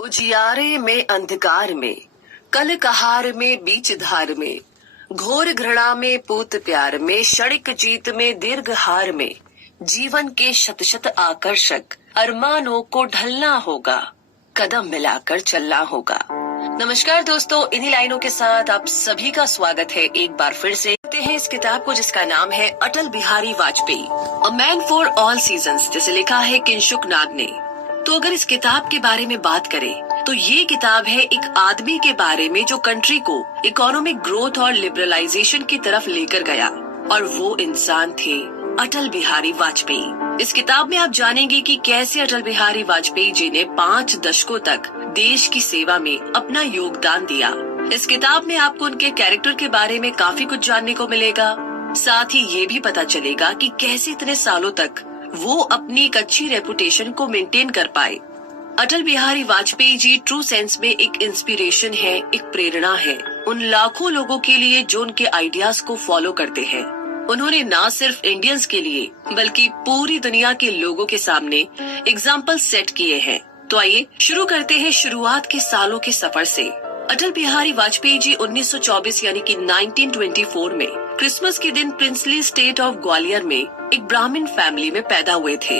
उजियारे में अंधकार में, कल कहार में बीच धार में, घोर घृणा में पूत प्यार में, क्षणिक जीत में दीर्घ हार में, जीवन के शत शत आकर्षक अरमानों को ढलना होगा, कदम मिलाकर चलना होगा। नमस्कार दोस्तों, इन्हीं लाइनों के साथ आप सभी का स्वागत है एक बार फिर से हैं इस किताब को जिसका नाम है Atal Bihari Vajpayee, a man for all seasons, जिसे लिखा है किंशुक नाग ने। तो अगर इस किताब के बारे में बात करें तो ये किताब है एक आदमी के बारे में जो कंट्री को इकोनॉमिक ग्रोथ और लिबरलाइजेशन की तरफ लेकर गया, और वो इंसान थे अटल बिहारी वाजपेयी। इस किताब में आप जानेंगे कि कैसे अटल बिहारी वाजपेयी जी ने 5 दशकों तक देश की सेवा में अपना योगदान दिया। इस किताब में आपको उनके कैरेक्टर के बारे में काफी कुछ जानने को मिलेगा। साथ ही ये भी पता चलेगा कि कैसे इतने सालों तक वो अपनी एक अच्छी रेपुटेशन को मेंटेन कर पाए। अटल बिहारी वाजपेयी जी ट्रू सेंस में एक इंस्पिरेशन है, एक प्रेरणा है उन लाखों लोगों के लिए जो उनके आइडियाज को फॉलो करते हैं। उन्होंने न सिर्फ इंडियंस के लिए बल्कि पूरी दुनिया के लोगों के सामने एग्जाम्पल सेट किए हैं। तो आइए शुरू करते हैं शुरुआत के सालों के सफर से। अटल बिहारी वाजपेयी जी 1924 यानी कि 1924 में क्रिसमस के दिन प्रिंसली स्टेट ऑफ ग्वालियर में एक ब्राह्मण फैमिली में पैदा हुए थे।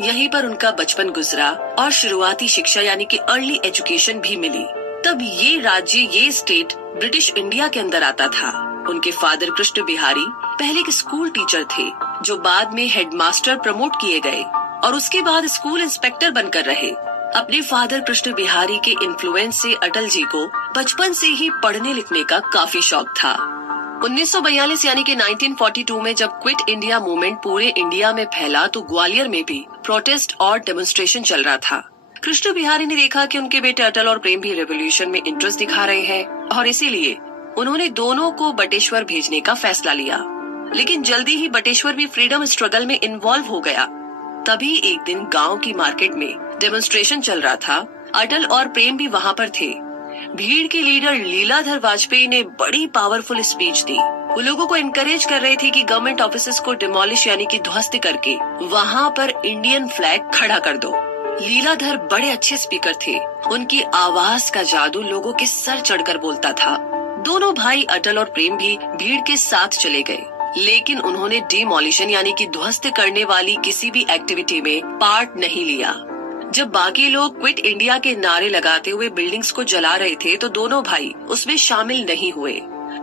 यहीं पर उनका बचपन गुजरा और शुरुआती शिक्षा यानी कि अर्ली एजुकेशन भी मिली। तब ये राज्य, ये स्टेट ब्रिटिश इंडिया के अंदर आता था। उनके फादर कृष्ण बिहारी पहले एक स्कूल टीचर थे जो बाद में हेडमास्टर प्रमोट किए गए और उसके बाद स्कूल इंस्पेक्टर बनकर रहे। अपने फादर कृष्ण बिहारी के इन्फ्लुएंस से अटल जी को बचपन से ही पढ़ने लिखने का काफी शौक था। 1942 यानी कि 1942 में जब क्विट इंडिया मूवमेंट पूरे इंडिया में फैला तो ग्वालियर में भी प्रोटेस्ट और डेमोन्स्ट्रेशन चल रहा था। कृष्ण बिहारी ने देखा कि उनके बेटे अटल और प्रेम भी रेवोल्यूशन में इंटरेस्ट दिखा रहे हैं और इसीलिए उन्होंने दोनों को बटेश्वर भेजने का फैसला लिया। लेकिन जल्दी ही बटेश्वर भी फ्रीडम स्ट्रगल में इन्वॉल्व हो गया। तभी एक दिन गांव की मार्केट में डेमोन्स्ट्रेशन चल रहा था। अटल और प्रेम भी वहां पर थे। भीड़ के लीडर लीलाधर वाजपेयी ने बड़ी पावरफुल स्पीच दी। वो लोगों को इनकरेज कर रहे थे कि गवर्नमेंट ऑफिसेस को डिमोलिश यानी कि ध्वस्त करके वहां पर इंडियन फ्लैग खड़ा कर दो। लीलाधर बड़े अच्छे स्पीकर थे। उनकी आवाज का जादू लोगों के सर चढ़कर बोलता था। दोनों भाई अटल और प्रेम भी भीड़ के साथ चले गए, लेकिन उन्होंने डिमोलिशन यानी कि ध्वस्त करने वाली किसी भी एक्टिविटी में पार्ट नहीं लिया। जब बाकी लोग क्विट इंडिया के नारे लगाते हुए बिल्डिंग्स को जला रहे थे तो दोनों भाई उसमें शामिल नहीं हुए।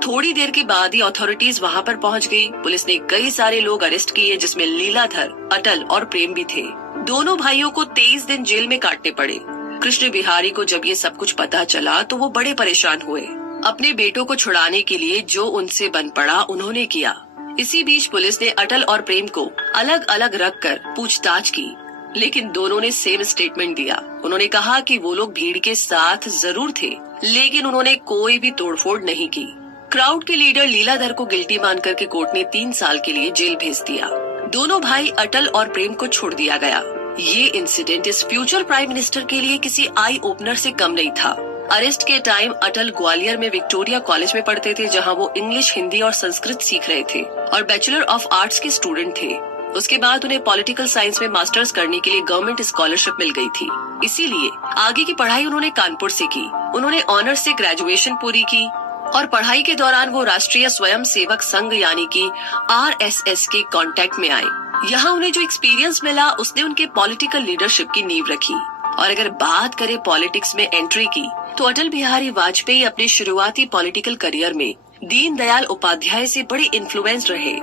थोड़ी देर के बाद ही अथॉरिटीज वहां पर पहुंच गई। पुलिस ने कई सारे लोग अरेस्ट किए जिसमें लीलाधर, अटल और प्रेम भी थे। दोनों भाइयों को 23 दिन जेल में काटने पड़े। कृष्ण बिहारी को जब ये सब कुछ पता चला तो वो बड़े परेशान हुए। अपने बेटों को छुड़ाने के लिए जो उनसे बन पड़ा उन्होंने किया। इसी बीच पुलिस ने अटल और प्रेम को अलग अलग रखकर पूछताछ की, लेकिन दोनों ने सेम स्टेटमेंट दिया। उन्होंने कहा कि वो लोग भीड़ के साथ जरूर थे, लेकिन उन्होंने कोई भी तोड़फोड़ नहीं की। क्राउड के लीडर लीलाधर को गिल्टी मान करके कोर्ट ने 3 साल के लिए जेल भेज दिया। दोनों भाई अटल और प्रेम को छोड़ दिया गया। ये इंसिडेंट इस फ्यूचर प्राइम मिनिस्टर के लिए किसी आई ओपनर से कम नहीं था। अरेस्ट के टाइम अटल ग्वालियर में विक्टोरिया कॉलेज में पढ़ते थे, जहां वो इंग्लिश, हिंदी और संस्कृत सीख रहे थे और बैचलर ऑफ आर्ट्स के स्टूडेंट थे। उसके बाद उन्हें पॉलिटिकल साइंस में मास्टर्स करने के लिए गवर्नमेंट स्कॉलरशिप मिल गई थी। इसीलिए आगे की पढ़ाई उन्होंने कानपुर से की। उन्होंने ऑनर्स से ग्रेजुएशन पूरी की और पढ़ाई के दौरान वो राष्ट्रीय स्वयं सेवक संघ यानी कि RSS के कांटेक्ट में आए। यहाँ उन्हें जो एक्सपीरियंस मिला उसने उनके पॉलिटिकल लीडरशिप की नींव रखी। और अगर बात करें पॉलिटिक्स में एंट्री की तो अटल बिहारी वाजपेयी अपने शुरुआती पॉलिटिकल करियर में दीनदयाल उपाध्याय से बड़े इन्फ्लुएंस रहे।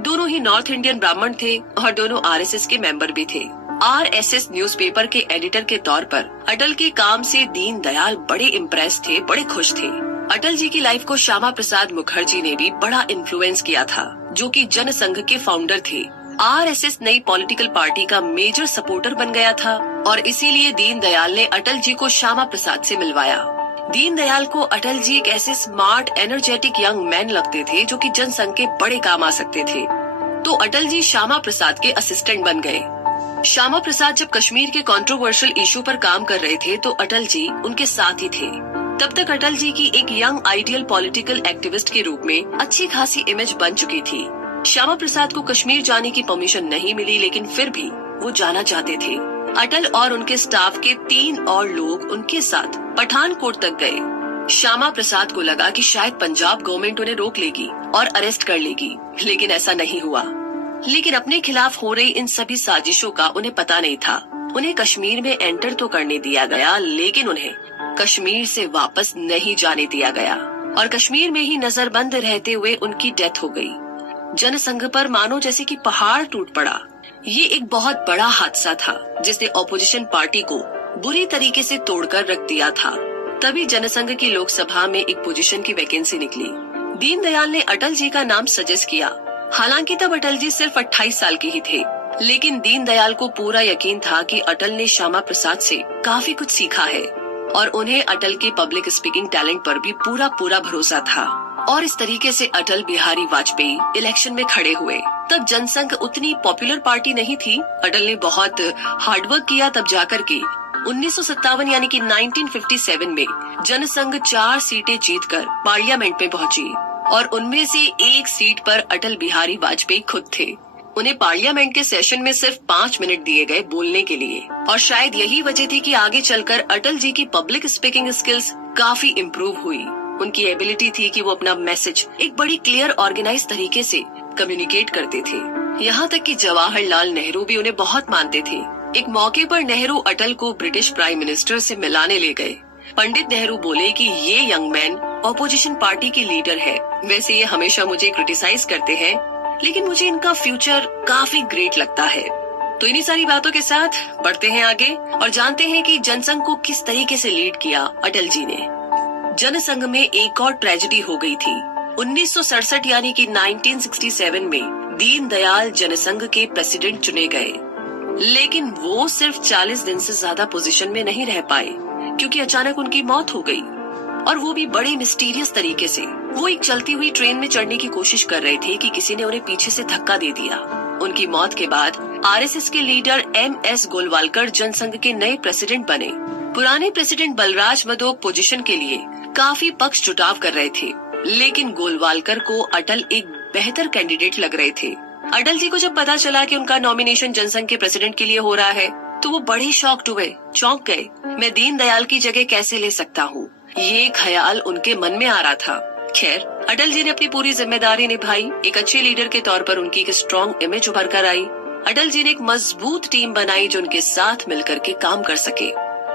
दोनों ही नॉर्थ इंडियन ब्राह्मण थे और दोनों RSS के मेंबर भी थे। RSS न्यूज़पेपर के एडिटर के तौर पर अटल के काम से दीनदयाल बड़े इम्प्रेस थे, बड़े खुश थे। अटल जी की लाइफ को श्यामा प्रसाद मुखर्जी ने भी बड़ा इन्फ्लुएंस किया था, जो कि जनसंघ के फाउंडर थे। RSS नई पॉलिटिकल पार्टी का मेजर सपोर्टर बन गया था और इसीलिए दीनदयाल ने अटल जी को श्यामा प्रसाद से मिलवाया। दीनदयाल को अटल जी एक ऐसे स्मार्ट, एनर्जेटिक यंग मैन लगते थे जो कि जनसंघ के बड़े काम आ सकते थे। तो अटल जी श्यामा प्रसाद के असिस्टेंट बन गए। श्यामा प्रसाद जब कश्मीर के कंट्रोवर्शियल इशू पर काम कर रहे थे तो अटल जी उनके साथ ही थे। तब तक अटल जी की एक यंग आइडियल पॉलिटिकल एक्टिविस्ट के रूप में अच्छी खासी इमेज बन चुकी थी। श्यामा प्रसाद को कश्मीर जाने की परमिशन नहीं मिली, लेकिन फिर भी वो जाना चाहते थे। अटल और उनके स्टाफ के 3 और लोग उनके साथ पठानकोट तक गए। श्यामा प्रसाद को लगा कि शायद पंजाब गवर्नमेंट उन्हें रोक लेगी और अरेस्ट कर लेगी, लेकिन ऐसा नहीं हुआ। लेकिन अपने खिलाफ हो रही इन सभी साजिशों का उन्हें पता नहीं था। उन्हें कश्मीर में एंटर तो करने दिया गया, लेकिन उन्हें कश्मीर से वापस नहीं जाने दिया गया और कश्मीर में ही नजरबंद रहते हुए उनकी डेथ हो गई। जनसंघ पर मानो जैसे कि पहाड़ टूट पड़ा। ये एक बहुत बड़ा हादसा था जिसने ऑपोजिशन पार्टी को बुरी तरीके से तोड़कर रख दिया था। तभी जनसंघ की लोकसभा में एक पोजीशन की वैकेंसी निकली। दीनदयाल ने अटल जी का नाम सजेस्ट किया। हालांकि तब अटल जी सिर्फ 28 साल के ही थे, लेकिन दीनदयाल को पूरा यकीन था कि अटल ने श्यामा प्रसाद से काफी कुछ सीखा है और उन्हें अटल के पब्लिक स्पीकिंग टैलेंट पर भी पूरा भरोसा था। और इस तरीके से अटल बिहारी वाजपेयी इलेक्शन में खड़े हुए। तब जनसंघ उतनी पॉपुलर पार्टी नहीं थी। अटल ने बहुत हार्डवर्क किया, तब जाकर के 1957 यानी कि 1957 में जनसंघ 4 सीटें जीतकर पार्लियामेंट में पहुंची और उनमें से एक सीट पर अटल बिहारी वाजपेयी खुद थे। उन्हें पार्लियामेंट के सेशन में सिर्फ 5 मिनट दिए गए बोलने के लिए और शायद यही वजह थी कि आगे चलकर अटल जी की पब्लिक स्पीकिंग स्किल्स काफी इम्प्रूव हुई। उनकी एबिलिटी थी कि वो अपना मैसेज एक बड़ी क्लियर ऑर्गेनाइज तरीके से कम्युनिकेट करते थे। यहाँ तक कि जवाहरलाल नेहरू भी उन्हें बहुत मानते थे। एक मौके पर नेहरू अटल को ब्रिटिश प्राइम मिनिस्टर से मिलाने ले गए। पंडित नेहरू बोले कि ये यंग मैन ऑपोजिशन पार्टी के लीडर है। वैसे ये हमेशा मुझे क्रिटिसाइज करते हैं, लेकिन मुझे इनका फ्यूचर काफी ग्रेट लगता है। तो इन्हीं सारी बातों के साथ बढ़ते हैं आगे और जानते हैं कि जनसंघ को किस तरीके से लीड किया अटल जी ने। जनसंघ में एक और ट्रेजेडी हो गई थी। 1967 यानी कि 1967 में दीनदयाल जनसंघ के प्रेसिडेंट चुने गए, लेकिन वो सिर्फ 40 दिन से ज्यादा पोजीशन में नहीं रह पाए क्योंकि अचानक उनकी मौत हो गई और वो भी बड़े मिस्टीरियस तरीके से। वो एक चलती हुई ट्रेन में चढ़ने की कोशिश कर रहे थे कि किसी ने उन्हें पीछे से धक्का दे दिया। उनकी मौत के बाद आरएसएस के लीडर MS गोलवालकर जनसंघ के नए प्रेसिडेंट बने। पुराने प्रेसिडेंट बलराज मधोक पोजीशन के लिए काफी पक्ष जुटाव कर रहे थे, लेकिन गोलवालकर को अटल एक बेहतर कैंडिडेट लग रहे थे। अटल जी को जब पता चला कि उनका नॉमिनेशन जनसंघ के प्रेसिडेंट के लिए हो रहा है तो वो बड़े शॉक्ड हुए, चौंक गए। मैं दीनदयाल की जगह कैसे ले सकता हूँ, ये ख्याल उनके मन में आ रहा था। खैर, अटल जी ने अपनी पूरी जिम्मेदारी निभाई। एक अच्छे लीडर के तौर पर उनकी एक स्ट्रॉन्ग इमेज उभर कर आई। अटल जी ने एक मजबूत टीम बनाई जो उनके साथ मिलकर के काम कर सके।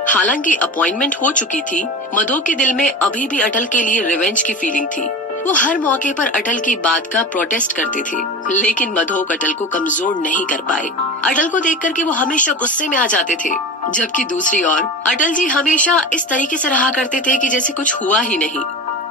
हालांकि अपॉइंटमेंट हो चुकी थी, मधोक के दिल में अभी भी अटल के लिए रिवेंज की फीलिंग थी। वो हर मौके पर अटल की बात का प्रोटेस्ट करते थे, लेकिन मधोक अटल को कमजोर नहीं कर पाए। अटल को देख करके वो हमेशा गुस्से में आ जाते थे, जबकि दूसरी ओर अटल जी हमेशा इस तरीके से रहा करते थे कि जैसे कुछ हुआ ही नहीं।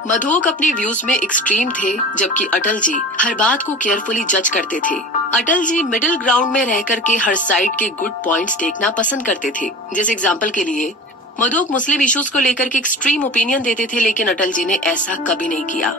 मधोक अपने व्यूज में एक्सट्रीम थे, जबकि अटल जी हर बात को केयरफुली जज करते थे। अटल जी मिडिल ग्राउंड में रह करके हर साइड के गुड पॉइंट्स देखना पसंद करते थे। जैसे एग्जाम्पल के लिए मधोक मुस्लिम इश्यूज को लेकर के एक्सट्रीम ओपिनियन देते थे, लेकिन अटल जी ने ऐसा कभी नहीं किया।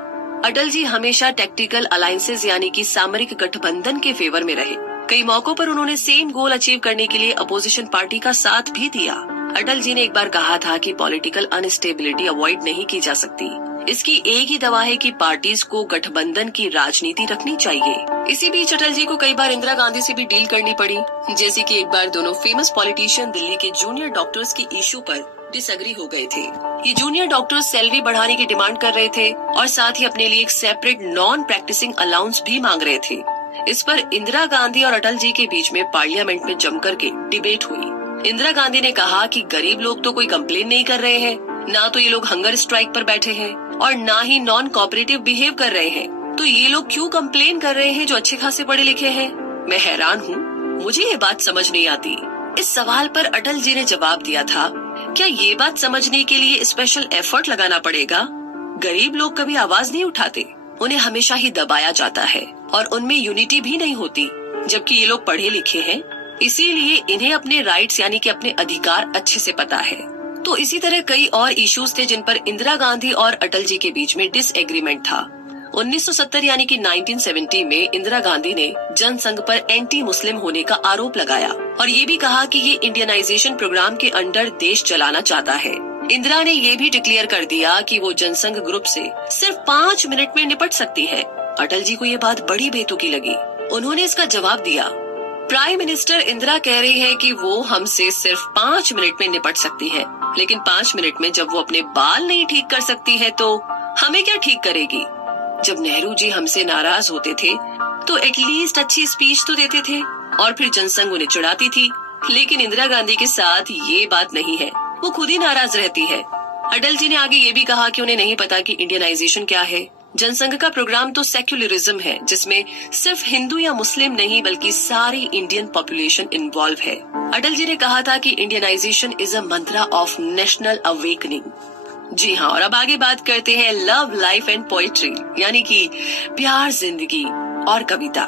अटल जी हमेशा टैक्टिकल अलायंसेज यानी कि सामरिक गठबंधन के फेवर में रहे। कई मौकों पर उन्होंने सेम गोल अचीव करने के लिए अपोजिशन पार्टी का साथ भी दिया। अटल जी ने एक बार कहा था कि पॉलिटिकल अनस्टेबिलिटी अवॉइड नहीं की जा सकती। इसकी एक ही दवा है कि पार्टीज को गठबंधन की राजनीति रखनी चाहिए। इसी बीच अटल जी को कई बार इंदिरा गांधी से भी डील करनी पड़ी। जैसे कि एक बार दोनों फेमस पॉलिटिशियन दिल्ली के जूनियर डॉक्टर्स की इशू पर डिसएग्री हो गए थे। ये जूनियर डॉक्टर्स सैलरी बढ़ाने की डिमांड कर रहे थे और साथ ही अपने लिए एक सेपरेट नॉन प्रैक्टिसिंग अलाउंस भी मांग रहे थे। इस पर इंदिरा गांधी और अटल जी के बीच में पार्लियामेंट में जमकर के डिबेट हुई। इंदिरा गांधी ने कहा कि गरीब लोग तो कोई कंप्लेन नहीं कर रहे हैं, ना तो ये लोग हंगर स्ट्राइक पर बैठे हैं और ना ही नॉन कोऑपरेटिव बिहेव कर रहे हैं, तो ये लोग क्यों कंप्लेन कर रहे हैं जो अच्छे खासे पढ़े लिखे हैं। मैं हैरान हूँ, मुझे ये बात समझ नहीं आती। इस सवाल पर अटल जी ने जवाब दिया था, क्या ये बात समझने के लिए स्पेशल एफर्ट लगाना पड़ेगा? गरीब लोग कभी आवाज नहीं उठाते, उन्हें हमेशा ही दबाया जाता है और उनमें यूनिटी भी नहीं होती, जबकि ये लोग पढ़े लिखे हैं, इसीलिए इन्हें अपने राइट्स यानी कि अपने अधिकार अच्छे से पता है। तो इसी तरह कई और इश्यूज थे जिन पर इंदिरा गांधी और अटल जी के बीच में डिसएग्रीमेंट था। 1970 यानी कि 1970 में इंदिरा गांधी ने जनसंघ पर एंटी मुस्लिम होने का आरोप लगाया और ये भी कहा कि ये इंडियनाइजेशन प्रोग्राम के अंडर देश चलाना चाहता है। इंदिरा ने ये भी डिक्लेयर कर दिया कि वो जनसंघ ग्रुप से सिर्फ 5 मिनट में निपट सकती है। अटल जी को ये बात बड़ी बेतुकी लगी। उन्होंने इसका जवाब दिया, प्राइम मिनिस्टर इंदिरा कह रही है कि वो हमसे सिर्फ 5 मिनट में निपट सकती है, लेकिन 5 मिनट में जब वो अपने बाल नहीं ठीक कर सकती है तो हमें क्या ठीक करेगी। जब नेहरू जी हमसे नाराज होते थे तो एटलीस्ट अच्छी स्पीच तो देते थे और फिर जनसंघ उन्हें चिढ़ाती थी, लेकिन इंदिरा गांधी के साथ ये बात नहीं है, वो खुद ही नाराज रहती है। अटल जी ने आगे ये भी कहा कि उन्हें नहीं पता कि इंडियनाइजेशन क्या है। जनसंघ का प्रोग्राम तो सेक्युलरिज्म है, जिसमें सिर्फ हिंदू या मुस्लिम नहीं बल्कि सारी इंडियन पॉपुलेशन इन्वॉल्व है। अटल जी ने कहा था कि Indianization is a mantra of national awakening. जी हाँ, और अब आगे बात करते हैं लव, लाइफ एंड पोएट्री, यानी कि प्यार, जिंदगी और कविता।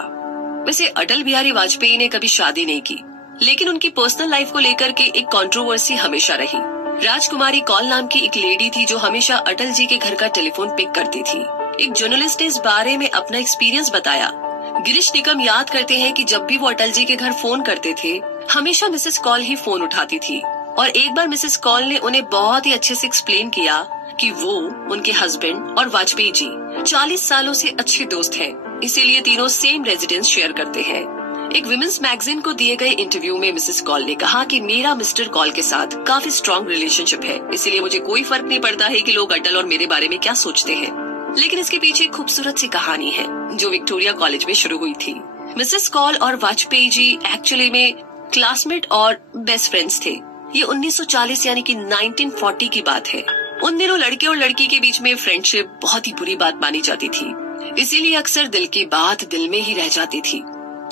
वैसे अटल बिहारी वाजपेयी ने कभी शादी नहीं की, लेकिन उनकी पर्सनल लाइफ को लेकर के एक कंट्रोवर्सी हमेशा रही। राजकुमारी कौल नाम की एक लेडी थी जो हमेशा अटल जी के घर का टेलीफोन पिक करती थी। एक जर्नलिस्ट ने इस बारे में अपना एक्सपीरियंस बताया। गिरीश निकम याद करते हैं कि जब भी वो अटल जी के घर फोन करते थे, हमेशा मिसेस कौल ही फोन उठाती थी और एक बार मिसेस कौल ने उन्हें बहुत ही अच्छे से एक्सप्लेन किया कि वो, उनके हस्बैंड और वाजपेयी जी 40 सालों से अच्छे दोस्त हैं, इसीलिए तीनों सेम रेजिडेंस शेयर करते हैं। एक विमेंस मैगजीन को दिए गए इंटरव्यू में मिसेस कौल ने कहा कि मेरा मिस्टर कौल के साथ काफी स्ट्रॉन्ग रिलेशनशिप है, इसीलिए मुझे कोई फर्क नहीं पड़ता है कि लोग अटल और मेरे बारे में क्या सोचते हैं। लेकिन इसके पीछे एक खूबसूरत सी कहानी है जो विक्टोरिया कॉलेज में शुरू हुई थी। मिसेस कौल और वाजपेयी जी एक्चुअली में क्लासमेट और बेस्ट फ्रेंड्स थे। ये 1940 यानी कि 1940 की बात है। उन दिनों लड़के और लड़की के बीच में फ्रेंडशिप बहुत ही बुरी बात मानी जाती थी, इसीलिए अक्सर दिल की बात दिल में ही रह जाती थी।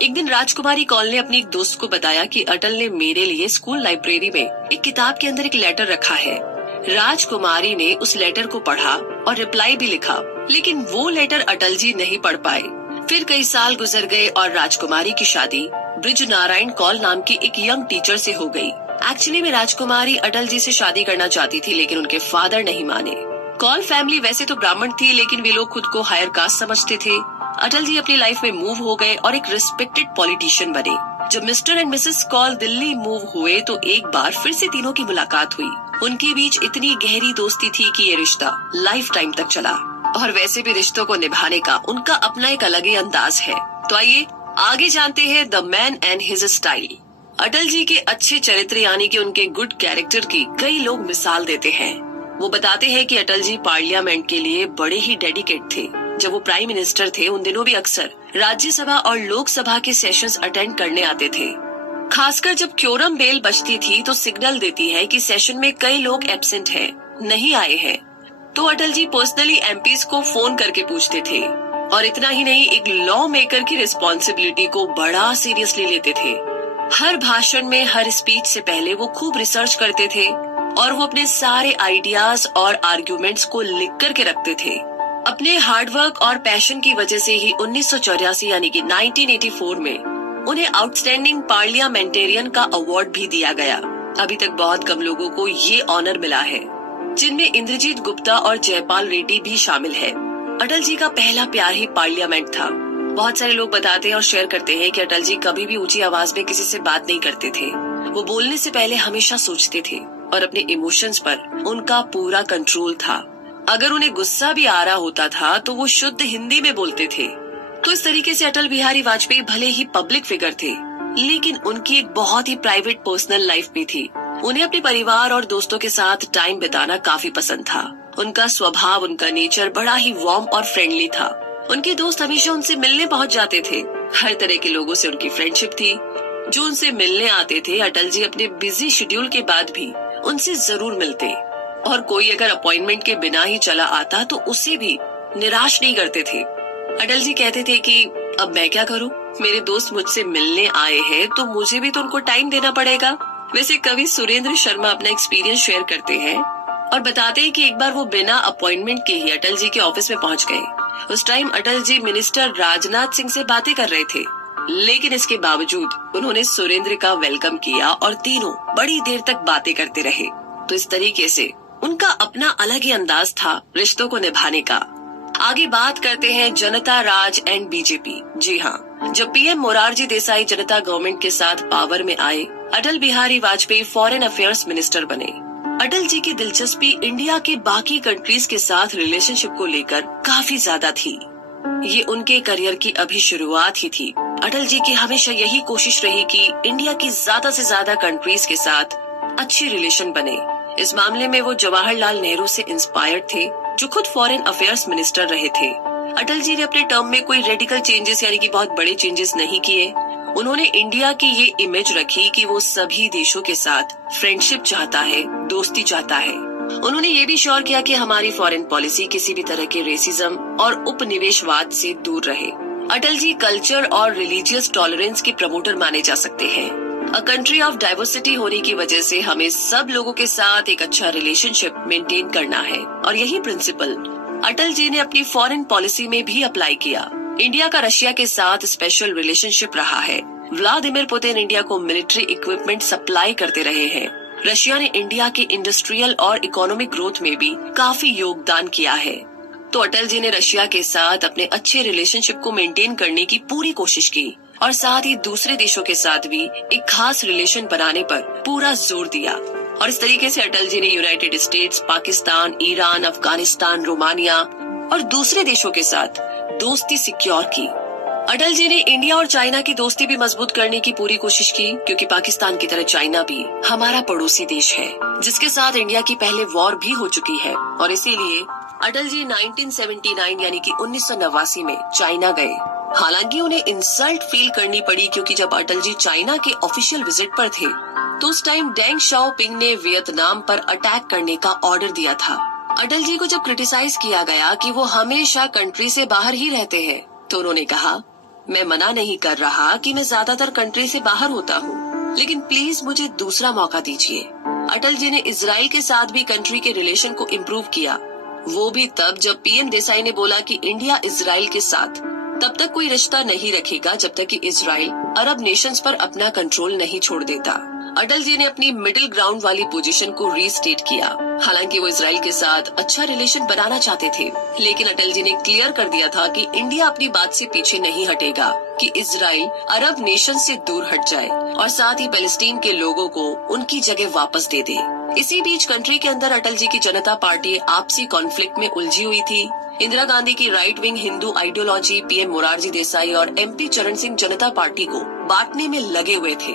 एक दिन राजकुमारी कौल ने अपनी एक दोस्त को बताया कि अटल ने मेरे लिए स्कूल लाइब्रेरी में एक किताब के अंदर एक लेटर रखा है। राजकुमारी ने उस लेटर को पढ़ा और रिप्लाई भी लिखा, लेकिन वो लेटर अटल जी नहीं पढ़ पाए। फिर कई साल गुजर गए और राजकुमारी की शादी ब्रिज नारायण कौल नाम की एक यंग टीचर से हो गई। एक्चुअली में राजकुमारी अटल जी से शादी करना चाहती थी, लेकिन उनके फादर नहीं माने। कौल फैमिली वैसे तो ब्राह्मण थी, लेकिन वे लोग खुद को हायर कास्ट समझते थे। अटल जी अपनी लाइफ में मूव हो गए और एक रिस्पेक्टेड पॉलिटिशियन बने। जब Mr and Mrs Kaul Delhi move हुए तो एक बार फिर से तीनों की मुलाकात हुई। उनके बीच इतनी गहरी दोस्ती थी कि ये रिश्ता लाइफ टाइम तक चला। और वैसे भी रिश्तों को निभाने का उनका अपना एक अलग ही अंदाज है। तो आइए आगे जानते हैं the man and his style. Atal ji के अच्छे चरित्र यानी कि उनके गुड कैरेक्टर की कई लोग मिसाल देते हैं। वो बताते हैं कि अटल जी पार्लियामेंट के लिए बड़े ही डेडिकेट थे। जब वो प्राइम मिनिस्टर थे उन दिनों भी अक्सर राज्यसभा और लोकसभा के सेशंस अटेंड करने आते थे। खासकर जब क्योरम बेल बजती थी तो सिग्नल देती है कि सेशन में कई लोग एब्सेंट हैं, नहीं आए हैं, तो अटल जी पर्सनली एमपीज को फोन करके पूछते थे। और इतना ही नहीं, एक लॉ मेकर की रिस्पॉन्सिबिलिटी को बड़ा सीरियसली लेते थे। हर भाषण में, हर स्पीच से पहले वो खूब रिसर्च करते थे और वो अपने सारे आइडियाज और आर्ग्यूमेंट्स को लिख करके रखते थे। अपने हार्डवर्क और पैशन की वजह से ही 1984 यानी कि 1984 में उन्हें आउटस्टैंडिंग पार्लियामेंटेरियन का अवार्ड भी दिया गया। अभी तक बहुत कम लोगों को ये ऑनर मिला है, जिनमें इंद्रजीत गुप्ता और जयपाल रेड्डी भी शामिल है। अटल जी का पहला प्यार ही पार्लियामेंट था। बहुत सारे लोग बताते हैं और शेयर करते हैं कि अटल जी कभी भी ऊंची आवाज में किसी से बात नहीं करते थे। वो बोलने से पहले हमेशा सोचते थे और अपने इमोशंस पर उनका पूरा कंट्रोल था। अगर उन्हें गुस्सा भी आ रहा होता था तो वो शुद्ध हिंदी में बोलते थे। तो इस तरीके से अटल बिहारी वाजपेयी भले ही पब्लिक फिगर थे, लेकिन उनकी एक बहुत ही प्राइवेट पर्सनल लाइफ भी थी। उन्हें अपने परिवार और दोस्तों के साथ टाइम बिताना काफी पसंद था। उनका स्वभाव, उनका नेचर बड़ा ही वार्म और फ्रेंडली था। उनके दोस्त हमेशा उनसे मिलने पहुंच जाते थे। हर तरह के लोगों से उनकी फ्रेंडशिप थी। जो उनसे मिलने आते थे, अटल जी अपने बिजी शेड्यूल के बाद भी उनसे जरूर मिलते और कोई अगर अपॉइंटमेंट के बिना ही चला आता तो उसे भी निराश नहीं करते थे। अटल जी कहते थे कि अब मैं क्या करूं, मेरे दोस्त मुझसे मिलने आए हैं तो मुझे भी तो उनको टाइम देना पड़ेगा। वैसे कवि सुरेंद्र शर्मा अपना एक्सपीरियंस शेयर करते हैं और बताते हैं कि एक बार वो बिना अपॉइंटमेंट के ही अटल जी के ऑफिस में पहुंच गए। उस टाइम अटल जी मिनिस्टर राजनाथ सिंह से बातें कर रहे थे, लेकिन इसके बावजूद उन्होंने सुरेंद्र का वेलकम किया और तीनों बड़ी देर तक बातें करते रहे। तो इस तरीके से उनका अपना अलग ही अंदाज था रिश्तों को निभाने का। आगे बात करते हैं जनता राज एंड बीजेपी। जी हाँ, जब पीएम मोरारजी देसाई जनता गवर्नमेंट के साथ पावर में आए, Atal Bihari Vajpayee foreign affairs minister बने। अटल जी की दिलचस्पी इंडिया के बाकी कंट्रीज के साथ रिलेशनशिप को लेकर काफी ज्यादा थी। ये उनके करियर की अभी शुरुआत ही थी, अटल जी की हमेशा यही कोशिश रही कि इंडिया की ज्यादा से ज्यादा कंट्रीज के साथ अच्छी रिलेशन बने। इस मामले में वो जवाहरलाल नेहरू से इंस्पायर्ड थे, जो खुद फॉरेन अफेयर्स मिनिस्टर रहे थे। अटल जी ने अपने टर्म में कोई रेडिकल चेंजेस यानी कि बहुत बड़े चेंजेस नहीं किए। उन्होंने इंडिया की ये इमेज रखी कि वो सभी देशों के साथ फ्रेंडशिप चाहता है, दोस्ती चाहता है। उन्होंने ये भी श्योर किया कि हमारी फॉरेन पॉलिसी किसी भी तरह के रेसिज्म और उपनिवेशवाद से दूर रहे। अटल जी कल्चर और रिलीजियस टॉलरेंस के प्रमोटर माने जा सकते हैं। अ कंट्री ऑफ डाइवर्सिटी होने की वजह से हमें सब लोगों के साथ एक अच्छा रिलेशनशिप मेंटेन करना है, और यही प्रिंसिपल अटल जी ने अपनी फॉरेन पॉलिसी में भी अप्लाई किया। इंडिया का रशिया के साथ स्पेशल रिलेशनशिप रहा है। व्लादिमीर पुतिन इंडिया को मिलिट्री इक्विपमेंट सप्लाई करते रहे हैं। रशिया ने इंडिया की इंडस्ट्रियल और इकोनॉमिक ग्रोथ में भी काफी योगदान किया है। तो अटल जी ने रशिया के साथ अपने अच्छे रिलेशनशिप को मेंटेन करने की पूरी कोशिश की, और साथ ही दूसरे देशों के साथ भी एक खास रिलेशन बनाने पर पूरा जोर दिया। और इस तरीके से अटल जी ने United states, Pakistan, Iran, Afghanistan, Romania और दूसरे देशों के साथ दोस्ती सिक्योर की। अटल जी ने इंडिया और चाइना की दोस्ती भी मजबूत करने की पूरी कोशिश की, क्योंकि पाकिस्तान की तरह चाइना भी हमारा पड़ोसी देश है, जिसके साथ इंडिया की पहले वॉर भी हो चुकी है। और इसीलिए अटल जी 1979 यानी कि 1989 में चाइना गए। हालांकि उन्हें इंसल्ट फील करनी पड़ी, क्योंकि जब अटल जी चाइना के ऑफिशियल विजिट पर थे तो उस टाइम डेंग शाओपिंग ने वियतनाम पर अटैक करने का ऑर्डर दिया था। अटल जी को जब क्रिटिसाइज किया गया कि वो हमेशा कंट्री से बाहर ही रहते हैं, तो उन्होंने कहा, मैं मना नहीं कर रहा कि मैं ज्यादातर कंट्री से बाहर होता हूँ, लेकिन प्लीज मुझे दूसरा मौका दीजिए। अटल जी ने इजराइल के साथ भी कंट्री के रिलेशन को इम्प्रूव किया, वो भी तब जब पीएम देसाई ने बोला कि इंडिया इजराइल के साथ तब तक कोई रिश्ता नहीं रखेगा जब तक कि इजराइल अरब नेशंस पर अपना कंट्रोल नहीं छोड़ देता। अटल जी ने अपनी मिडिल ग्राउंड वाली पोजीशन को रीस्टेट किया। हालांकि वो इजराइल के साथ अच्छा रिलेशन बनाना चाहते थे, लेकिन अटल जी ने क्लियर कर दिया था कि इंडिया अपनी बात से पीछे नहीं हटेगा कि इजराइल अरब नेशन से दूर हट जाए और साथ ही पैलेस्टीन के लोगों को उनकी जगह वापस दे दे। इसी बीच कंट्री के अंदर अटल जी की जनता पार्टी आपसी कॉन्फ्लिक्ट में उलझी हुई थी। इंदिरा गांधी की right wing Hindu ideology PM Morarji Desai और एमपी चरण सिंह जनता पार्टी को बांटने में लगे हुए थे।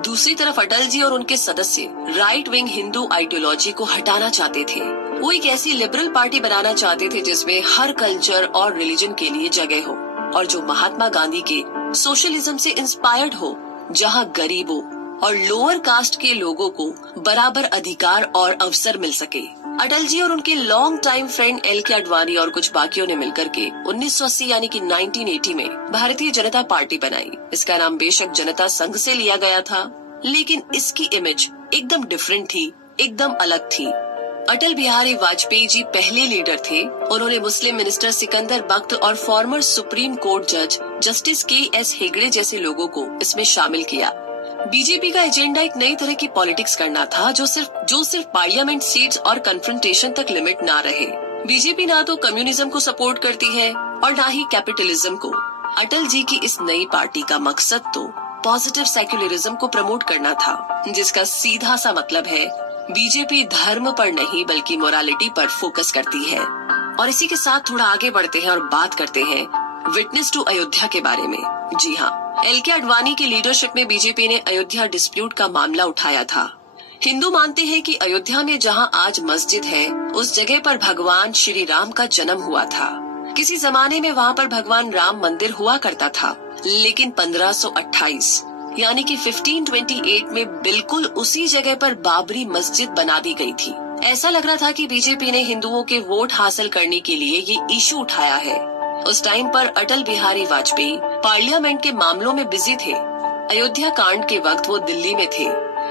दूसरी तरफ अटल जी और उनके सदस्य राइट विंग हिंदू आइडियोलॉजी को हटाना चाहते थे। वो एक ऐसी लिबरल पार्टी बनाना चाहते थे जिसमें हर कल्चर और रिलीजन के लिए जगह हो, और जो महात्मा गांधी के सोशलिज्म से इंस्पायर्ड हो, जहां गरीबों और लोअर कास्ट के लोगों को बराबर अधिकार और अवसर मिल सके। अटल जी और उनके long time friend LK. Advani और कुछ बाकियों ने मिलकर के 1980 यानी कि 1980 में भारतीय जनता पार्टी बनाई। इसका नाम बेशक जनता संघ से लिया गया था, लेकिन इसकी इमेज एकदम डिफरेंट थी, एकदम अलग थी। अटल बिहारी वाजपेयी जी पहले लीडर थे। उन्होंने मुस्लिम मिनिस्टर सिकंदर बख्त और फॉर्मर सुप्रीम कोर्ट जज जस्टिस के.एस. हेगड़े जैसे लोगों को इसमें शामिल किया। बीजेपी का एजेंडा एक नई तरह की पॉलिटिक्स करना था, जो सिर्फ पार्लियामेंट सीट्स और कन्फ्रंटेशन तक लिमिट ना रहे। बीजेपी ना तो कम्युनिज्म को सपोर्ट करती है और ना ही कैपिटलिज्म को। अटल जी की इस नई पार्टी का मकसद तो पॉजिटिव सेक्युलरिज्म को प्रमोट करना था, जिसका सीधा सा मतलब है बीजेपी धर्म पर नहीं बल्कि मोरालिटी पर फोकस करती है। और इसी के साथ थोड़ा आगे बढ़ते हैं और बात करते हैं विटनेस टू अयोध्या के बारे में। जी हाँ, एल.के. आडवाणी की लीडरशिप में बीजेपी ने अयोध्या डिस्प्यूट का मामला उठाया था। हिंदू मानते हैं कि अयोध्या में जहां आज मस्जिद है, उस जगह पर भगवान श्री राम का जन्म हुआ था। किसी जमाने में वहां पर भगवान राम मंदिर हुआ करता था, लेकिन 1528 यानी कि 1528 में बिल्कुल उसी जगह पर बाबरी मस्जिद बना दी गई थी। ऐसा लग रहा था कि बीजेपी ने हिंदुओं के वोट हासिल करने के लिए ये इशू उठाया है। उस टाइम पर अटल बिहारी वाजपेयी पार्लियामेंट के मामलों में बिजी थे। अयोध्या कांड के वक्त वो दिल्ली में थे।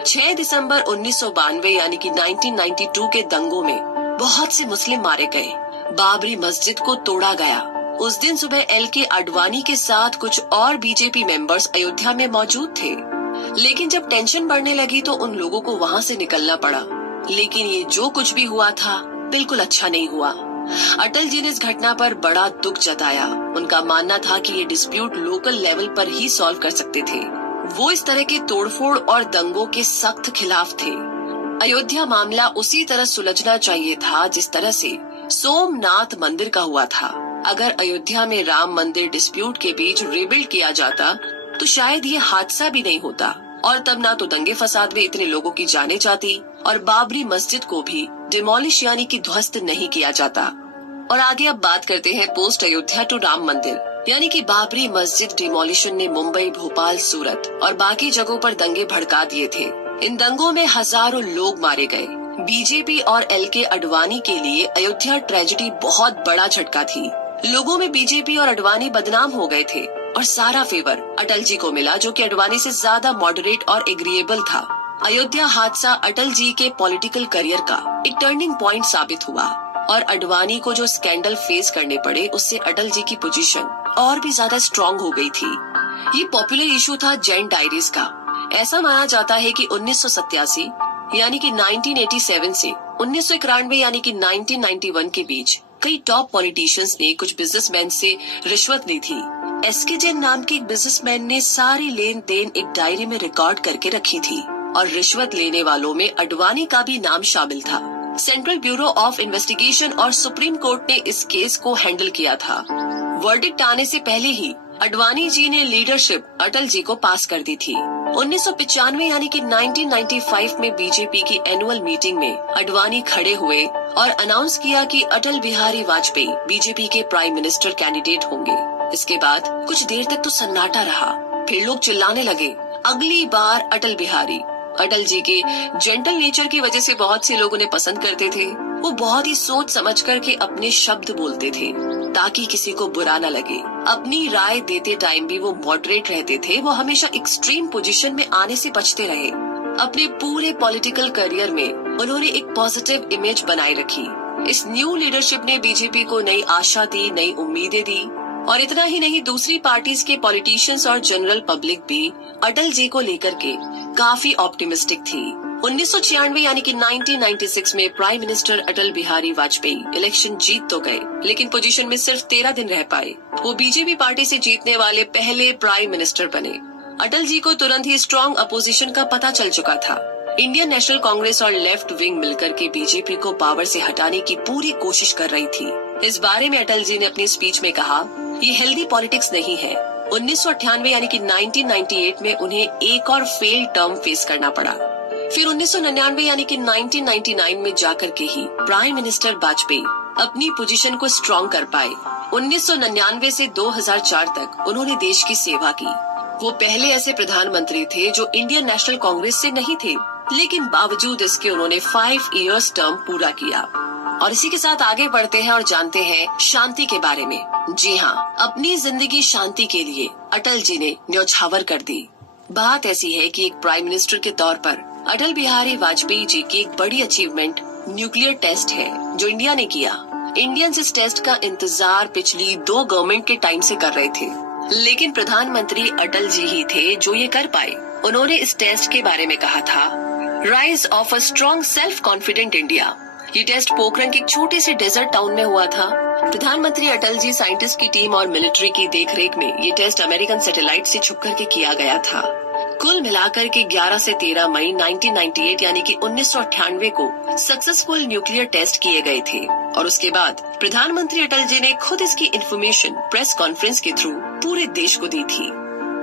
6 दिसंबर 1992 यानी कि 1992 के दंगों में बहुत से मुस्लिम मारे गए। बाबरी मस्जिद को तोड़ा गया। उस दिन सुबह एल.के. आडवाणी के साथ कुछ और बीजेपी मेंबर्स अयोध्या में मौजूद थे, लेकिन जब टेंशन बढ़ने लगी तो उन लोगों को वहां से निकलना पड़ा। लेकिन ये जो कुछ भी हुआ था बिल्कुल अच्छा नहीं हुआ। अटल जी ने इस घटना पर बड़ा दुख जताया। उनका मानना था कि ये डिस्प्यूट लोकल लेवल पर ही सॉल्व कर सकते थे। वो इस तरह के तोड़फोड़ और दंगों के सख्त खिलाफ थे। अयोध्या मामला उसी तरह सुलझना चाहिए था जिस तरह से सोमनाथ मंदिर का हुआ था। अगर अयोध्या में राम मंदिर डिस्प्यूट के बीच रिबिल्ड किया जाता तो शायद ये हादसा भी नहीं होता और तब ना तो दंगे फसाद में इतने लोगों की जाने जाती और बाबरी मस्जिद को भी डिमोलिश यानी कि ध्वस्त नहीं किया जाता। और आगे अब बात करते हैं पोस्ट अयोध्या टू राम मंदिर यानी कि बाबरी मस्जिद डिमोलिशन ने मुंबई, भोपाल, सूरत और बाकी जगहों पर दंगे भड़का दिए थे। इन दंगों में हजारों लोग मारे गए। बीजेपी और एलके अडवाणी के लिए अयोध्या ट्रेजेडी बहुत बड़ा झटका थी। लोगों में बीजेपी और अडवाणी बदनाम हो गए थे और सारा फेवर अटल जी को मिला, जो कि अडवाणी से ज्यादा मॉडरेट और एग्रीएबल था। अयोध्या हादसा अटल जी के पॉलिटिकल करियर का एक टर्निंग पॉइंट साबित हुआ और अडवाणी को जो स्कैंडल फेस करने पड़े उससे अटल जी की पोजीशन और भी ज्यादा स्ट्रॉन्ग हो गई थी। ये पॉपुलर इशू था जैन डायरीज का। ऐसा माना जाता है कि 1987 यानी कि 1987 से 1991 यानी कि 1991 के बीच कई टॉप पॉलिटिशियंस ने कुछ बिजनेसमैन से रिश्वत ली थी। एसके जैन नाम के एक बिजनेसमैन ने सारी लेन देन एक डायरी में रिकॉर्ड करके रखी थी और रिश्वत लेने वालों में अडवाणी का भी नाम शामिल था। सेंट्रल ब्यूरो ऑफ इन्वेस्टिगेशन और सुप्रीम कोर्ट ने इस केस को हैंडल किया था। वर्डिक्ट आने से पहले ही अडवाणी जी ने लीडरशिप अटल जी को पास कर दी थी। 1995 यानी कि 1995 में बीजेपी की एनुअल मीटिंग में अडवाणी खड़े हुए और अनाउंस किया कि अटल बिहारी वाजपेयी बीजेपी के प्राइम मिनिस्टर कैंडिडेट होंगे। इसके बाद कुछ देर तक तो सन्नाटा रहा, फिर लोग चिल्लाने लगे, अगली बार अटल बिहारी। अटल जी के जेंटल नेचर की वजह से बहुत से लोग उन्हें पसंद करते थे। वो बहुत ही सोच समझ कर के अपने शब्द बोलते थे ताकि किसी को बुरा न लगे। अपनी राय देते टाइम भी वो मॉडरेट रहते थे। वो हमेशा एक्सट्रीम पोजीशन में आने से बचते रहे। अपने पूरे पॉलिटिकल करियर में उन्होंने एक पॉजिटिव इमेज बनाए रखी। इस न्यू लीडरशिप ने बीजेपी को नई आशा दी, नई उम्मीदें दी और इतना ही नहीं, दूसरी पार्टीज के पॉलिटिशियंस और जनरल पब्लिक भी अटल जी को लेकर के काफी ऑप्टिमिस्टिक थी। 1996 यानी कि 1996 में प्राइम मिनिस्टर अटल बिहारी वाजपेयी इलेक्शन जीत तो गए, लेकिन पोजीशन में सिर्फ 13 दिन रह पाए। वो बीजेपी पार्टी से जीतने वाले पहले प्राइम मिनिस्टर बने। अटल जी को तुरंत ही स्ट्रॉन्ग अपोजिशन का पता चल चुका था। इंडियन नेशनल कांग्रेस और लेफ्ट विंग मिलकर के बीजेपी को पावर से हटाने की पूरी कोशिश कर रही थी। इस बारे में अटल जी ने अपनी स्पीच में कहा, ये हेल्दी पॉलिटिक्स नहीं है। 1998 यानी कि 1998 में उन्हें एक और फेल टर्म फेस करना पड़ा। फिर 1999 यानी कि 1999 में जाकर के ही प्राइम मिनिस्टर वाजपेयी अपनी पोजीशन को स्ट्रॉन्ग कर पाए। 1999 से 2004 तक उन्होंने देश की सेवा की। वो पहले ऐसे प्रधानमंत्री थे जो इंडियन नेशनल कांग्रेस से नहीं थे, लेकिन बावजूद इसके उन्होंने 5 इयर्स टर्म पूरा किया। और इसी के साथ आगे बढ़ते हैं और जानते हैं शांति के बारे में। जी हाँ, अपनी जिंदगी शांति के लिए अटल जी ने न्यौछावर कर दी। बात ऐसी है कि एक प्राइम मिनिस्टर के तौर पर अटल बिहारी वाजपेयी जी की एक बड़ी अचीवमेंट न्यूक्लियर टेस्ट है जो इंडिया ने किया। इंडियंस इस टेस्ट का इंतजार पिछली 2 गवर्नमेंट के टाइम से कर रहे थे, लेकिन प्रधानमंत्री अटल जी ही थे जो ये कर पाए। उन्होंने इस टेस्ट के बारे में कहा था, rise of a strong self confident India. ये टेस्ट पोखरण के एक छोटे से डेजर्ट टाउन में हुआ था। प्रधानमंत्री अटल जी, साइंटिस्ट की टीम और मिलिट्री की देखरेख में ये टेस्ट अमेरिकन सैटेलाइट से छुप करके किया गया था। कुल मिलाकर के 11 से 13 मई 1998 यानी कि 1998 को सक्सेसफुल न्यूक्लियर टेस्ट किए गए थे और उसके बाद प्रधानमंत्री अटल जी ने खुद इसकी इन्फॉर्मेशन प्रेस कॉन्फ्रेंस के थ्रू पूरे देश को दी थी।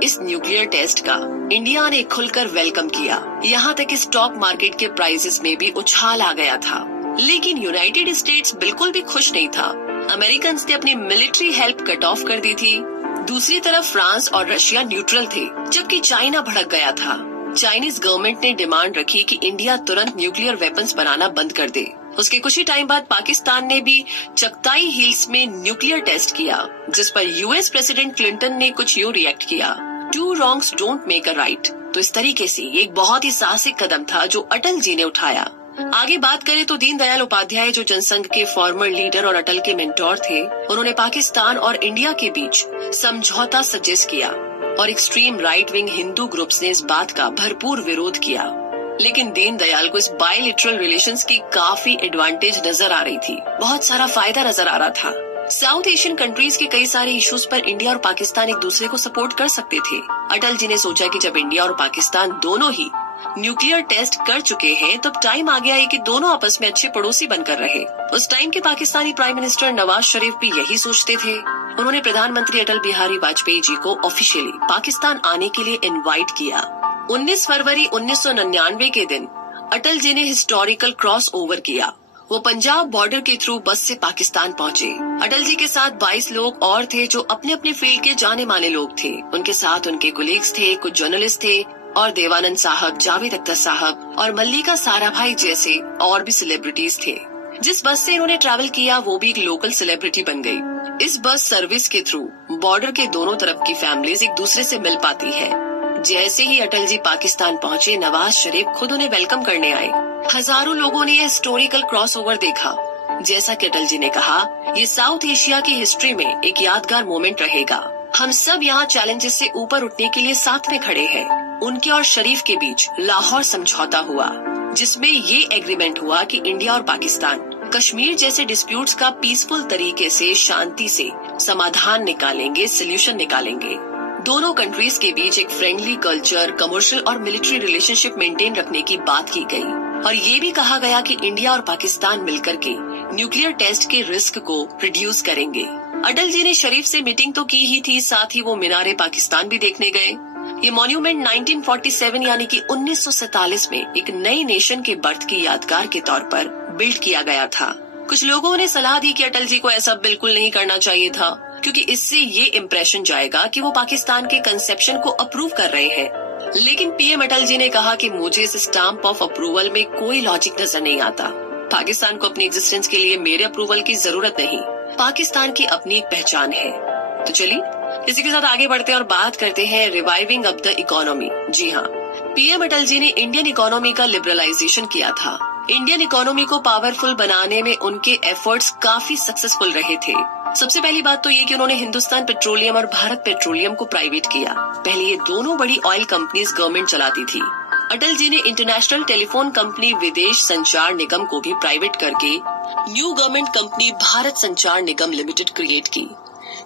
इस न्यूक्लियर टेस्ट का इंडिया ने खुलकर वेलकम किया। यहाँ तक कि स्टॉक मार्केट के प्राइसेस में भी उछाल आ गया था। लेकिन यूनाइटेड स्टेट्स बिल्कुल भी खुश नहीं था। अमेरिकन ने अपनी मिलिट्री हेल्प कट ऑफ कर दी थी। दूसरी तरफ फ्रांस और रशिया न्यूट्रल थे, जबकि चाइना भड़क गया था। चाइनीज गवर्नमेंट ने डिमांड रखी कि इंडिया तुरंत न्यूक्लियर वेपन्स बनाना बंद कर दे। उसके कुछ ही टाइम बाद पाकिस्तान ने भी चगताई हिल्स में न्यूक्लियर टेस्ट किया, जिस पर यूएस प्रेसिडेंट क्लिंटन ने कुछ यूं रिएक्ट किया, 2 wrongs don't make a right। तो इस तरीके से एक बहुत ही साहसिक कदम था जो अटल जी ने उठाया। आगे बात करें तो दीनदयाल उपाध्याय, जो जनसंघ के फॉर्मर लीडर और अटल के मेंटोर थे, उन्होंने पाकिस्तान और इंडिया के बीच समझौता सजेस्ट किया और extreme right wing Hindu groups ने इस बात का भरपूर विरोध किया। लेकिन दीनदयाल को इस बायलिटरल रिलेशंस की काफी एडवांटेज नजर आ रही थी, बहुत सारा फायदा नजर आ रहा था। साउथ एशियन कंट्रीज के कई सारे इश्यूज पर इंडिया और पाकिस्तान एक दूसरे को सपोर्ट कर सकते थे। अटल जी ने सोचा कि जब इंडिया और पाकिस्तान दोनों ही न्यूक्लियर टेस्ट कर चुके हैं, तब टाइम आ गया है कि दोनों आपस में अच्छे पड़ोसी बनकर रहे। उस टाइम के पाकिस्तानी प्राइम मिनिस्टर नवाज शरीफ भी यही सोचते थे। उन्होंने प्रधानमंत्री अटल बिहारी वाजपेयी जी को ऑफिशियली पाकिस्तान आने के लिए इनवाइट किया। 19 फरवरी 1999 के दिन अटल जी ने हिस्टोरिकल क्रॉस ओवर किया। वो पंजाब बॉर्डर के थ्रू बस से पाकिस्तान पहुंचे। अटल जी के साथ 22 लोग और थे जो अपने अपने फील्ड के जाने माने लोग थे। उनके साथ उनके कोलीग्स थे, कुछ जर्नलिस्ट थे और देवानंद साहब, जावेद अख्तर साहब और मल्लिका साराभाई जैसे और भी सेलिब्रिटीज थे। जिस बस से इन्होंने ट्रैवल किया वो भी एक लोकल सेलिब्रिटी बन गई। इस बस सर्विस के थ्रू बॉर्डर के दोनों तरफ की फैमिलीज एक दूसरे से मिल पाती है। जैसे ही अटल जी पाकिस्तान पहुंचे, नवाज शरीफ खुद उन्हें वेलकम करने आए। हजारों लोगों ने ये हिस्टोरिकल क्रॉसओवर देखा। जैसा कि अटल जी ने कहा, ये साउथ एशिया की हिस्ट्री में एक यादगार मोमेंट रहेगा। हम सब यहाँ चैलेंजेस से ऊपर उठने के लिए साथ में खड़े हैं। उनके और शरीफ के बीच लाहौर समझौता हुआ, जिसमें ये एग्रीमेंट हुआ कि इंडिया और पाकिस्तान कश्मीर जैसे डिस्प्यूट्स का पीसफुल तरीके से, शांति से समाधान निकालेंगे, सोल्यूशन निकालेंगे। दोनों कंट्रीज के बीच एक फ्रेंडली कल्चर, कमर्शियल और मिलिट्री रिलेशनशिप मेंटेन रखने की बात की गई और ये भी कहा गया कि इंडिया और पाकिस्तान मिलकर के न्यूक्लियर टेस्ट के रिस्क को रिड्यूस करेंगे। अटल जी ने शरीफ से मीटिंग तो की ही थी, साथ ही वो मीनारे पाकिस्तान भी देखने गए। ये मॉन्यूमेंट 1947 यानी कि 1947 में एक नई नेशन के बर्थ की यादगार के तौर पर बिल्ड किया गया था। कुछ लोगों ने सलाह दी कि अटल जी को ऐसा बिल्कुल नहीं करना चाहिए था, क्योंकि इससे ये इम्प्रेशन जाएगा कि वो पाकिस्तान के कंसेप्शन को अप्रूव कर रहे हैं। लेकिन पीएम अटल जी ने कहा कि मुझे इस स्टाम्प ऑफ अप्रूवल में कोई लॉजिक नजर नहीं आता। पाकिस्तान को अपनी एग्जिस्टेंस के लिए मेरे अप्रूवल की जरूरत नहीं। पाकिस्तान की अपनी एक पहचान है। तो चलिए इसी के साथ आगे बढ़ते हैं और बात करते हैं रिवाइविंग अप द इकोनॉमी। जी हाँ, पीएम अटल जी ने इंडियन इकोनॉमी का लिबरलाइजेशन किया था। इंडियन इकोनॉमी को पावरफुल बनाने में उनके एफर्ट्स काफी सक्सेसफुल रहे थे। सबसे पहली बात तो ये कि उन्होंने हिंदुस्तान पेट्रोलियम और भारत पेट्रोलियम को प्राइवेट किया। पहले ये दोनों बड़ी ऑयल कंपनीज गवर्नमेंट चलाती थी। अटल जी ने इंटरनेशनल टेलीफोन कंपनी विदेश संचार निगम को भी प्राइवेट करके न्यू गवर्नमेंट कंपनी भारत संचार निगम लिमिटेड क्रिएट की।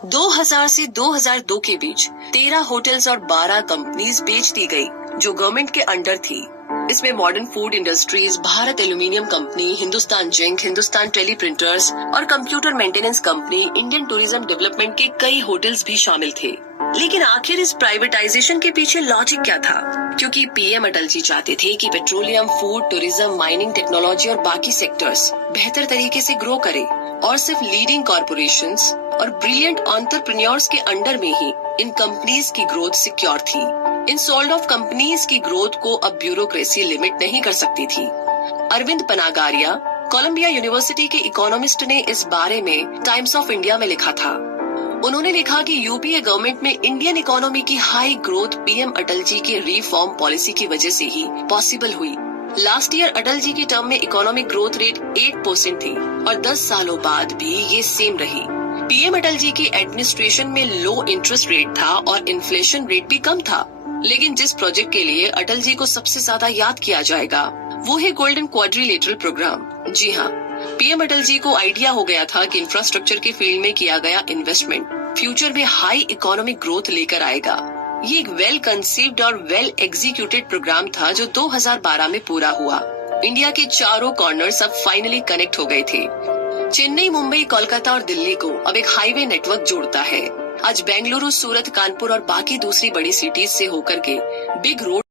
2000 से 2002 के बीच 13 होटल्स और 12 कंपनीज बेच दी गई जो गवर्नमेंट के अंडर थी। इसमें modern food industries, Bharat aluminium company, Hindustan zinc, Hindustan teleprinters और computer maintenance company, Indian tourism development के कई होटल्स भी शामिल थे। लेकिन आखिर इस प्राइवेटाइजेशन के पीछे लॉजिक क्या था? क्योंकि पीएम अटल जी चाहते थे कि petroleum, food, tourism, mining, technology और बाकी सेक्टर्स बेहतर तरीके से ग्रो करे और सिर्फ लीडिंग कॉर्पोरेशंस और ब्रिलियंट एंटरप्रेन्योर्स के अंडर में ही इन कंपनीज की ग्रोथ सिक्योर थी। इन सोल्ड ऑफ कंपनीज की ग्रोथ को अब ब्यूरोक्रेसी लिमिट नहीं कर सकती थी। अरविंद पनागारिया, कोलंबिया यूनिवर्सिटी के इकोनॉमिस्ट ने इस बारे में टाइम्स ऑफ इंडिया में लिखा था। उन्होंने लिखा कि यूपीए गवर्नमेंट में इंडियन इकोनॉमी की हाई ग्रोथ पीएम अटल जी के रिफॉर्म पॉलिसी की वजह से ही पॉसिबल हुई। लास्ट ईयर अटल जी की टर्म में इकोनॉमिक ग्रोथ रेट 8% थी और 10 सालों बाद भी ये सेम रही। पीएम अटल जी की एडमिनिस्ट्रेशन में लो इंटरेस्ट रेट था और इन्फ्लेशन रेट भी कम था। लेकिन जिस प्रोजेक्ट के लिए अटल जी को सबसे ज्यादा याद किया जाएगा वो है गोल्डन क्वाड्रिलेटरल प्रोग्राम। जी हाँ, पीएम अटल जी को आइडिया हो गया था कि इंफ्रास्ट्रक्चर के फील्ड में किया गया इन्वेस्टमेंट फ्यूचर में हाई इकोनॉमिक ग्रोथ लेकर आएगा। ये एक वेल कंसीव्ड और वेल एग्जीक्यूटेड प्रोग्राम था जो 2012 में पूरा हुआ। इंडिया के चारों कॉर्नर्स अब फाइनली कनेक्ट हो गए थे। चेन्नई, मुंबई, कोलकाता और दिल्ली को अब एक हाईवे नेटवर्क जोड़ता है। आज बेंगलुरु, सूरत, कानपुर और बाकी दूसरी बड़ी सिटीज से होकर के बिग रोड